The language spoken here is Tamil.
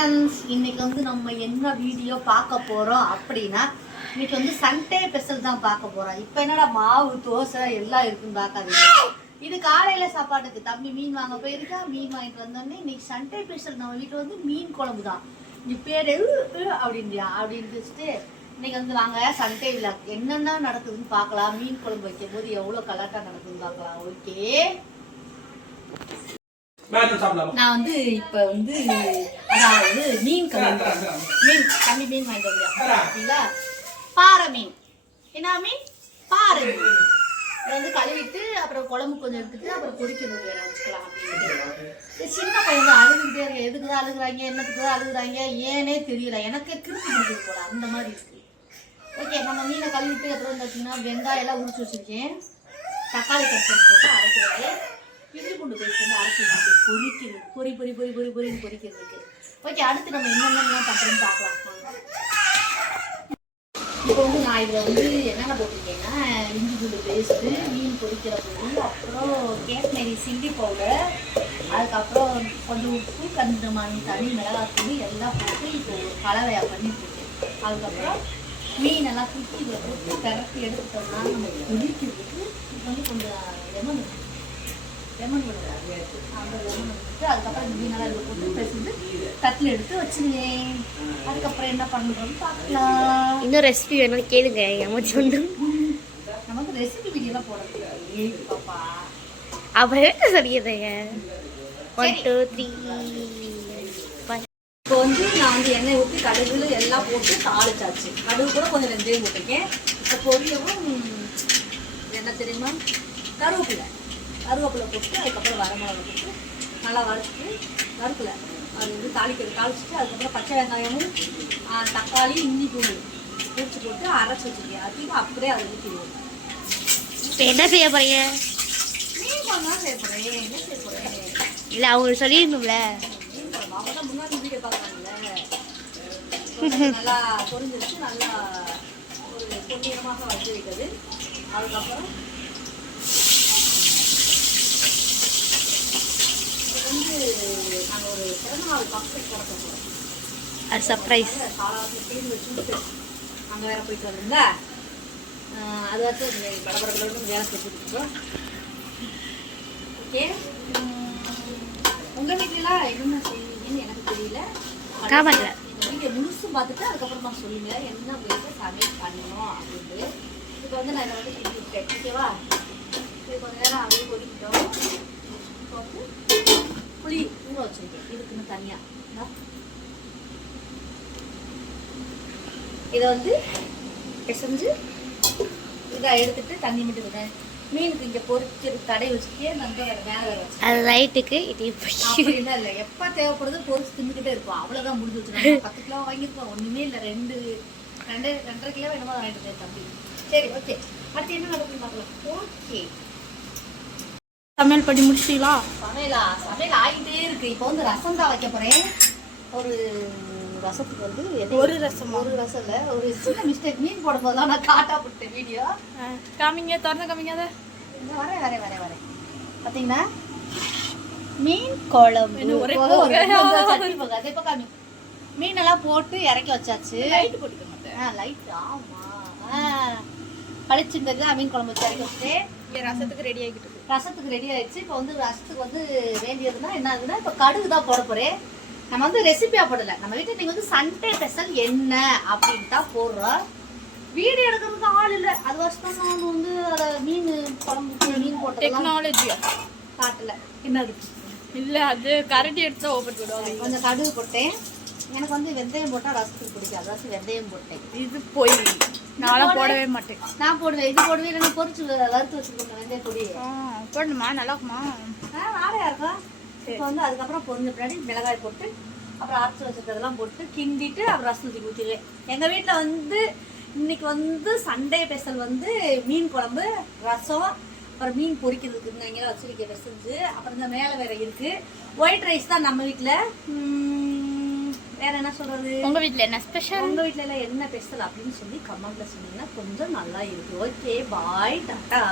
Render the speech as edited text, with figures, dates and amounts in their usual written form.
ஃப்ரெண்ட்ஸ், இன்னைக்கு வந்து நம்ம என்ன வீடியோ பார்க்க போறோம் அப்படின்னா, இன்னைக்கு வந்து சண்டே ஸ்பெஷல் தான் பார்க்க போறோம். இப்போ என்னடா மாவு தோசை எல்லாம் இருக்குன்னு பார்க்காதீங்க. இது காலையில சாப்பாட்டுக்கு தம்பி மீன் வாங்க போயிருக்கா. மீன் வாங்கிட்டு வந்தோடனே இன்னைக்கு சண்டே ஸ்பெஷல் நம்ம வீட்டில் வந்து மீன் குழம்பு தான். நீ பேரு அப்படின்றியா அப்படின்னு வச்சுட்டு இன்னைக்கு வந்து வாங்க சண்டே விழாக் என்னென்ன நடக்குதுன்னு பார்க்கலாம். மீன் குழம்பு வைக்கும் போது எவ்வளோ கலாட்டா நடக்குதுன்னு பார்க்கலாம். ஓகே, நான் வந்து இப்ப வந்து அதாவது மீன் மீன் தண்ணி மீன் வாங்கிட்டு வந்தீங்களா, பாறை மீன். என்ன மீன்? பாறை மீன். அதை வந்து கழுவிட்டு அப்புறம் குழம்பு கொஞ்சம் எடுத்துட்டு அப்புறம் பொரிக்கிறது வேற வச்சுக்கலாம் அப்படின்ட்டு. சின்ன பையன் தான் அழுதுகிட்டே இருக்க. எதுக்குதான் அழுகுறாங்க, என்னத்துக்குதான் அழுகுறாங்க ஏனே தெரியல. எனக்கு கிருப்பி பிடிச்சது போல அந்த மாதிரி இருக்கு. ஓகே, நம்ம மீனை கழுவிட்டு அப்புறம் பார்த்தீங்கன்னா வெங்காயம் எல்லாம் உரிச்சு வச்சிருக்கேன். தக்காளி கட் பண்ணி போட்டு அரைக்கிறது. இஞ்சி பூண்டு பேஸ்ட் வந்து அரைச்சி வச்சுட்டு பொரிக்கிறது. பொரின்னு பொரிக்கிறதுக்கு. ஓகே, அடுத்து நம்ம என்னென்னலாம் பண்ணுறோன்னு பார்க்கலாம். இப்போ வந்து நான் இதில் வந்து என்னென்ன போட்டிருக்கேன்னா, இஞ்சி பூண்டு பேஸ்ட்டு, மீன் பொரிக்கிற பொருள், அப்புறம் கேஷ்மேரி சில்லி பவுடர், அதுக்கப்புறம் கொஞ்சம் உப்பு, கந்தமானி தனி மிளகாத்தூள் எல்லாம் போட்டு இப்போ ஒரு கலவையாக பண்ணிட்டு இருக்கேன். அதுக்கப்புறம் மீனெல்லாம் குத்தி இதில் போட்டு திரட்டி எடுத்துட்டோம்னா நம்ம பொரிக்கிறதுக்கு இப்போ வந்து கொஞ்சம் லெமன் விடுவாங்க. அந்த லெமன் எடுத்துட்டு அதுக்கப்புறம் இந்த மீனெல்லாம் இதில் போட்டு பேசிட்டு தட்டில் எடுத்து வச்சுருவேன். அதுக்கப்புறம் என்ன பண்ணுறோம்னு பார்க்கலாம். இன்னும் ரெசிபி வேணும் கேளுங்க. நமக்கு ரெசிபி வீடியோலாம் போடுறது பாப்பா. அப்புறம் என்ன சொல்லிடுறேங்க. 1 2 3 இப்போ வந்து நான் வந்து எண்ணெய் ஊற்றி கடுகு எல்லாம் போட்டு தாளிச்சாச்சு. கடுகு கூட கொஞ்சம் வெந்தயம் போட்டிருக்கேன். இப்போ பொரியவும் என்ன தெரியுமா, கருவேப்பிலை போட்டு அதுக்கப்புறம் வரமிளகா போட்டு நல்லா வறுக்கலை அது வந்து தாளிச்சிட்டு அதுக்கப்புறம் பச்சை வெங்காயமும் தக்காளி இஞ்சி பூண்டு பூச்சி போட்டு அரைச்சி வச்சுருக்கேன். அதுக்கு அப்படியே அதை ஊற்றிடுவோம். இப்போ என்ன செய்ய போறீங்க? மீன் குழம்பு தான் செய்ய போகிறேன். என்ன செய்ய போகிறேன் இல்லை, அவங்க சொல்லிடணும்ல. மீன் குழம்பு அவங்க தான் முன்னாடி வீடியோ பார்க்குறாங்கல்ல. நல்லா பொரிஞ்சிருச்சு. நல்லா ஒரு பொன்னிறமாக வச்சு வைக்கிறது. அதுக்கப்புறம் வந்து நாங்கள் ஒரு பிறந்தநாள் ஃபங்க்ஷன் கிடக்க போகிறோம். அது சர்ப்ரைஸ். காலாவத்தில் கிளீன் வச்சுட்டு அங்கே வேறு போயிட்டு வரீங்களா. அது வந்து படப்படப்படன்னு வேலை செஞ்சுருக்கோம். ஓகே, உங்கள் வீட்டிலலாம் என்னென்ன செய்வீங்கன்னு எனக்கு தெரியல. நீங்கள் முழுசும் பார்த்துட்டு அதுக்கப்புறமா சொல்லுங்கள் என்ன வீட்டில் சமையல் பண்ணணும் அப்படின்ட்டு. இப்போ வந்து நான் இதை வந்து கிண்டி விட்டேன். ஓகேவா, இது கொஞ்சம் நேரம் அப்படியே கொதிக்கிட்டோம். இப்போ வந்து புளி ஊற வச்சுருக்கேன். இதுக்குன்னு தனியாக இதை வந்து பிசைஞ்சு இதை எடுத்துட்டு தண்ணி மட்டும் விடுறேன். மீனுக்கு இங்கே பொறிச்சு கடை வச்சுட்டே வந்து வேலை வச்சு அது ரைட்டுக்கு இது அப்படின்னா இல்லை, எப்போ தேவைப்படுது பொறிச்சு தின்னுக்கிட்டே இருப்போம். அவ்வளோதான் முடிஞ்சு வச்சுருக்கோம். 10 கிலோ வாங்கியிருப்போம். ஒன்றுமே இல்லை, 2.5 கிலோ என்னமோ வாங்கிட்டு இருக்கேன் தம்பி. சரி, ஓகே, அடுத்து என்ன நடக்குன்னு பார்க்கலாம். ஓகே, சமையல் பண்ணி முடிச்சிட்டீங்களா? சமையல் ஆகிட்டே இருக்கு. இப்போ வந்து ரசம் தான் வைக்க போகிறேன். ஒரு ரசத்துக்கு வந்து ஒரு ரசம் இல்லை, ஒரு சின்ன மிஸ்டேக். மீன் போடும்போது தான் நான் காட்டா போட்டேன் வீடியோ. காமிங்க, திறந்து காமிங்க. அதை வரேன் பார்த்தீங்கன்னா மீன் குழம்பு அதே பக்கம் மீனெல்லாம் போட்டு இறக்கி வச்சாச்சு. லைட் போட்டுக்க மாட்டேன். லைட் ஆமாம் பளிச்சுங்கிறது தான். மீன் குழம்பு வச்சு இறக்கி வச்சுட்டு ரசத்துக்கு ரெடி ஆகிடுச்சு. இப்போ வந்து ரசத்துக்கு வந்து வேண்டியதுன்னா என்ன ஆகுதுன்னா, இப்போ கடுகு தான் போட போகிறேன். நம்ம வந்து ரெசிபியா போடல. நம்ம வீட்டில் நீங்கள் வந்து சண்டே ஸ்பெஷல் என்ன அப்படின்னு தான் போடுறோம். வீடியோ எடுக்கிறதுக்கு ஆள் இல்லை. அது வருஷம் நான் வந்து அதை மீன் குழம்பு மீன் போட்டு டெக்னாலஜியா காட்டல. என்னது இல்லை, அது கரண்டி எடுத்து ஓப்பன் பண்ணுவாங்க. கொஞ்சம் கடுகு போட்டேன். எனக்கு வந்து வெந்தயம் போட்டால் ரசத்துக்கு பிடிக்காது. அதாவது வெந்தயம் போட்டேன். இது போய் நான் போடவே மாட்டேன். நான் போடுவேன். இது போடுவேன். இல்லைன்னா பொரிச்சு வறுத்து வச்சுருக்கோங்க வெந்தய பொடி போடணுமா? நல்லா இருக்குமா? வேறையா இருக்கும். இப்போ வந்து அதுக்கப்புறம் பொரிஞ்ச பின்னாடி மிளகாய் போட்டு அப்புறம் அரைச்சி வச்சுருக்கிறதெல்லாம் போட்டு கிண்டிட்டு அப்புறம் ரசத்துக்கு ஊற்றிடுவேன். எங்கள் வீட்டில் வந்து இன்னைக்கு வந்து சண்டே ஸ்பெஷல் வந்து மீன் குழம்பு, ரசம், அப்புறம் மீன் பொரிக்கிறதுக்கு இங்கெல்லாம் வச்சுருக்கேன் செஞ்சு. அப்புறம் இந்த மேலே வேற இருக்குது. ஒயிட் ரைஸ் தான் நம்ம வீட்டில். வேற என்ன சொல்கிறது? உங்கள் வீட்டில் என்ன ஸ்பெஷல்? உங்கள் வீட்டில் எல்லாம் என்ன ஸ்பெஷல் அப்படின்னு சொல்லி கமெண்ட்டில் சொன்னீங்கன்னா கொஞ்சம் நல்லா இருக்குது. ஓகே, பாய், டாட்டா.